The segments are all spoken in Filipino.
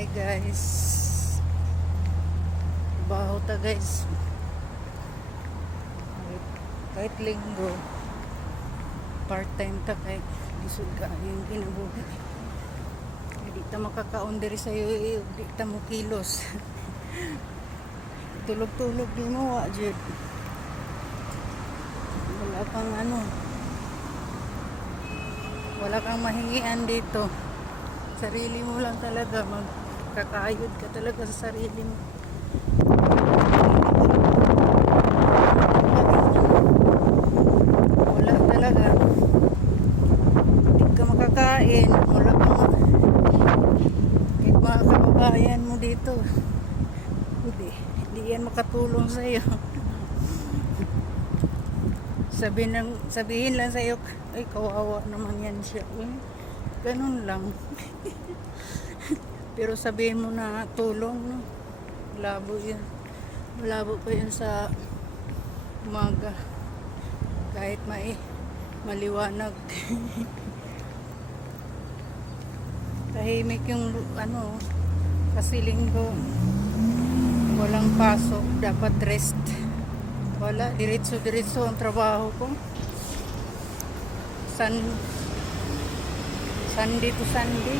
Hi guys. Baho ta guys. Kahit linggo. Part-time ta kahit lisod ka yung kinabuhi. Hindi ta makakaon diri sa iyo, hindi ta mo kilos. Tulog-tulog di mo wa jud. Wala kang wala kang mahingian dito. Sarili mo lang talaga, magkakayod ka talaga sa sarili mo. Wala talaga, hindi ka makakain, wala kang kahit mga kababayan mo dito, hindi yan makatulong sa iyo. Sabihin lang sa iyo, ay kawawa naman yan siya, ganun lang. Pero sabihin mo na tulong, no? Malabo yun. Malabo pa yun sa umaga. Kahit maliwanag. Tahimik yung kasi linggo. Walang pasok, dapat rest. Wala, diretso-diretso ang trabaho ko. Sunday to Sunday.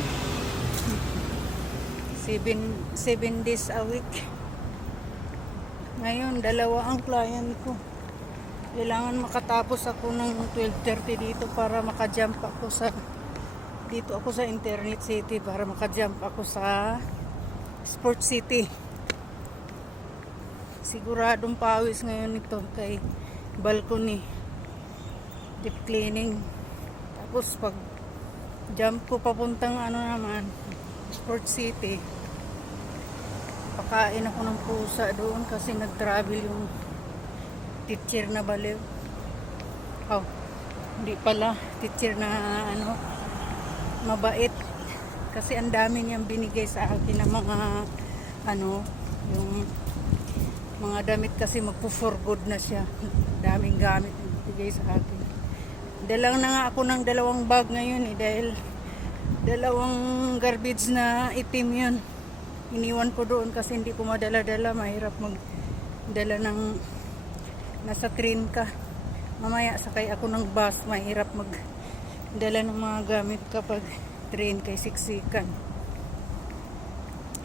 7 days a week. Ngayon, 2 ang client ko. Kailangan makatapos ako ng 12:30 dito para makajump ako dito ako sa Internet City para makajump ako sa Sport City. Siguradong pawis ngayon ito kay balcony. Deep cleaning. Tapos pag jump ko papuntang naman Sport City, pakain ako ng pusa doon kasi nag-travel yung teacher na baliw. Hindi pala teacher na mabait kasi ang dami niyang binigay sa akin ng mga yung mga damit kasi magpo-for good na siya. Daming gamit na bigay sa akin. Dalang na nga ako ng 2 bag ngayon dahil 2 garbage na itim yun. Iniwan ko doon kasi hindi ko madala-dala. Mahirap magdala ng nasa train ka. Mamaya sakay ako ng bus. Mahirap magdala ng mga gamit kapag train kay siksikan.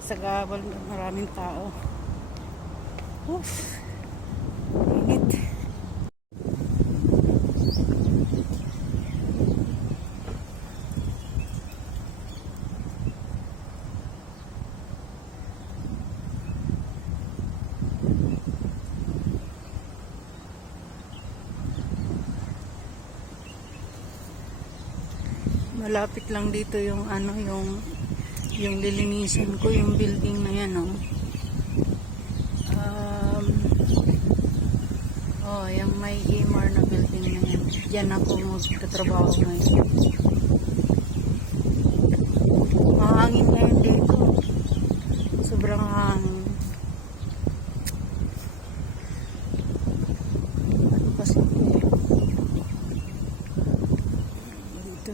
Sa gabal maraming tao. Init. Malapit lang dito yung yung lilinisan ko, yung building na yan, yung may EMR na building na yan. Diyan ako magtatrabaho ngayon. Mahangin ngayon dito. Sobrang hangin. Kasi dito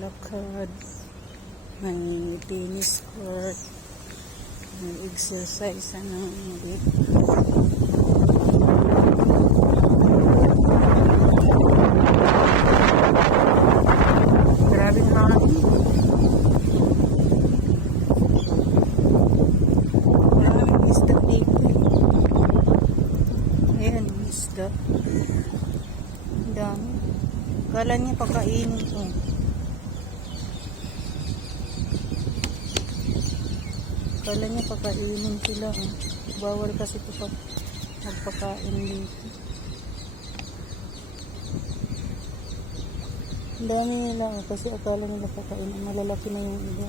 naglakad, may tennis court, may exercise dito. Grabe na maraming isda dito. Ayan yung isda. Ang dami. Kala niya pakainin ko. Kala niya pakainin sila. Bawal kasi ito pag magpakain dito. Ang dami nila kasi akala nila pakain. Malalaki na yung iba.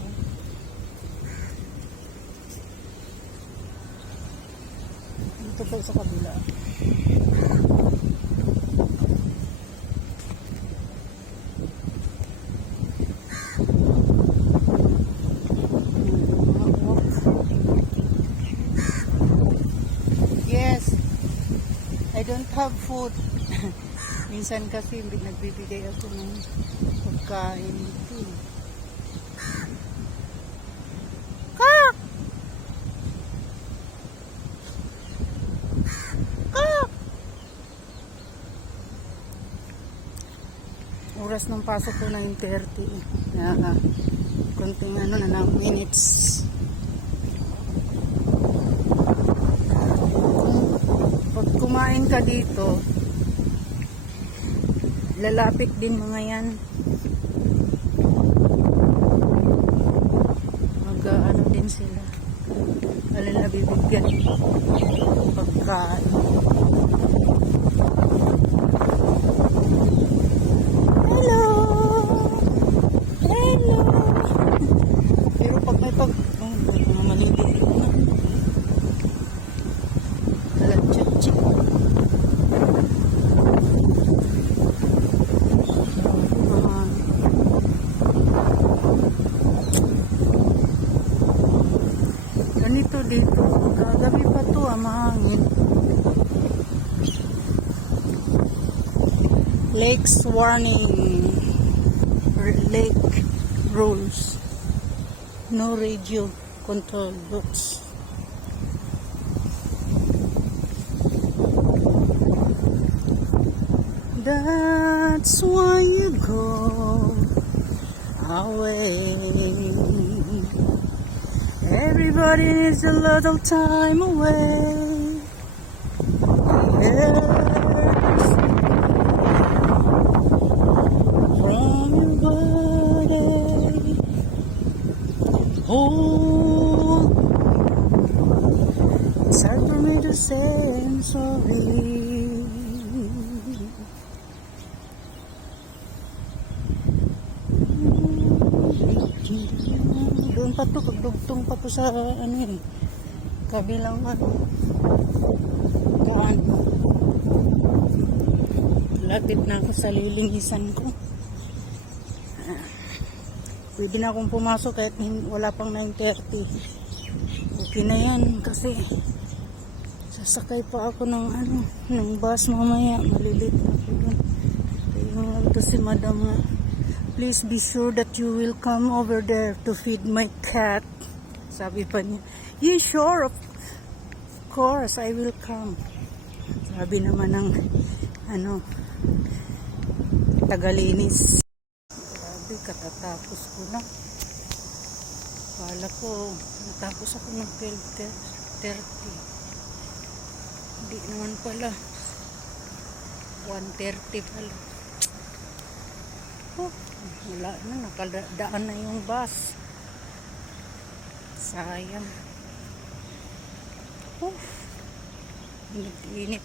Dito pa sa kabila. Yes, I don't have food. Minsan kasi nagbibigay ako ng pagkain dito. oras ng pasok ko 9:30. Konting ano na ng minutes. Pag kumain ka dito, lalapit din mga yan. Ano din sila. Alala bibigyan pagkain. Hello! Hello! Pero pag may mga maliliit na. Alam-chik-chik. Ganito dito. Gabi pa to, mahangin. Lakes warning. Lake rules. No radio control books. That's why you go away. Everybody needs a little time away. Yes. From your body. Oh, it's hard for me to say I'm sorry. Doon pa to, pagdugtong pa to sa ano eh, kabilang ano, kaan. Lapit na ako sa lilinisan ko. Pwede na akong pumasok kahit wala pang 9:30. Okay na yan kasi sasakay pa ako ng ano, ng bus mamaya. Malilit na ako dun. Tingnan ito si madam nga. Please be sure that you will come over there to feed my cat. Sabi pa niya. Yeah, sure. Of course, I will come. Sabi naman ng ano, tagalinis. Grabe, katatapos ko na. Kala ko, natapos ako ng 12:30. Hindi naman pala. 1:30 pala. Oh, wala na, nakadaan na yung bus. Sayang. Oh, init-init.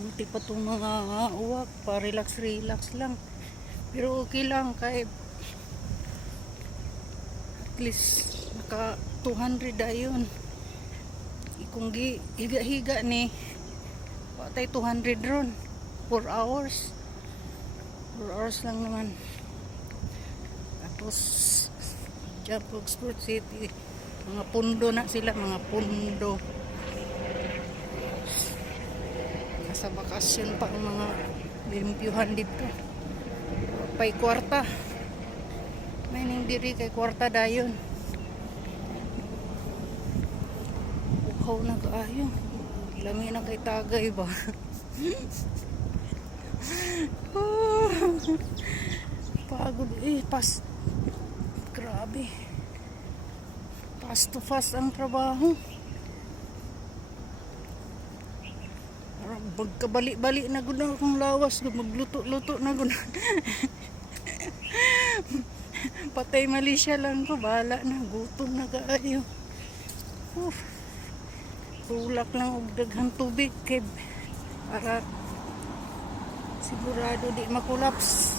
Munti pa itong mga uwak, pa-relax-relax lang. Pero okay lang, kahit at least naka 200 ayun. Kung higa-higa ni patay 200 ron 4 hours 4 hours lang naman. Tapos dyan po Sport City, mga pundo na sila, mga pundo. Nasa bakasyon pa ang mga limpyuhan dito. Pay kwarta may ning diri kay kwarta dayon. Uhaw na kaayo. Lami na kay tagay ba? Pagod eh. Grabe. Fast to fast ang trabaho. Magkabali-bali na guna akong lawas. Magluto-luto na guna. Patay Malaysia lang ko. Bahala na. Gutom na kaayo. Tulak lang og daghang tubig kay para sigurado di makulaps.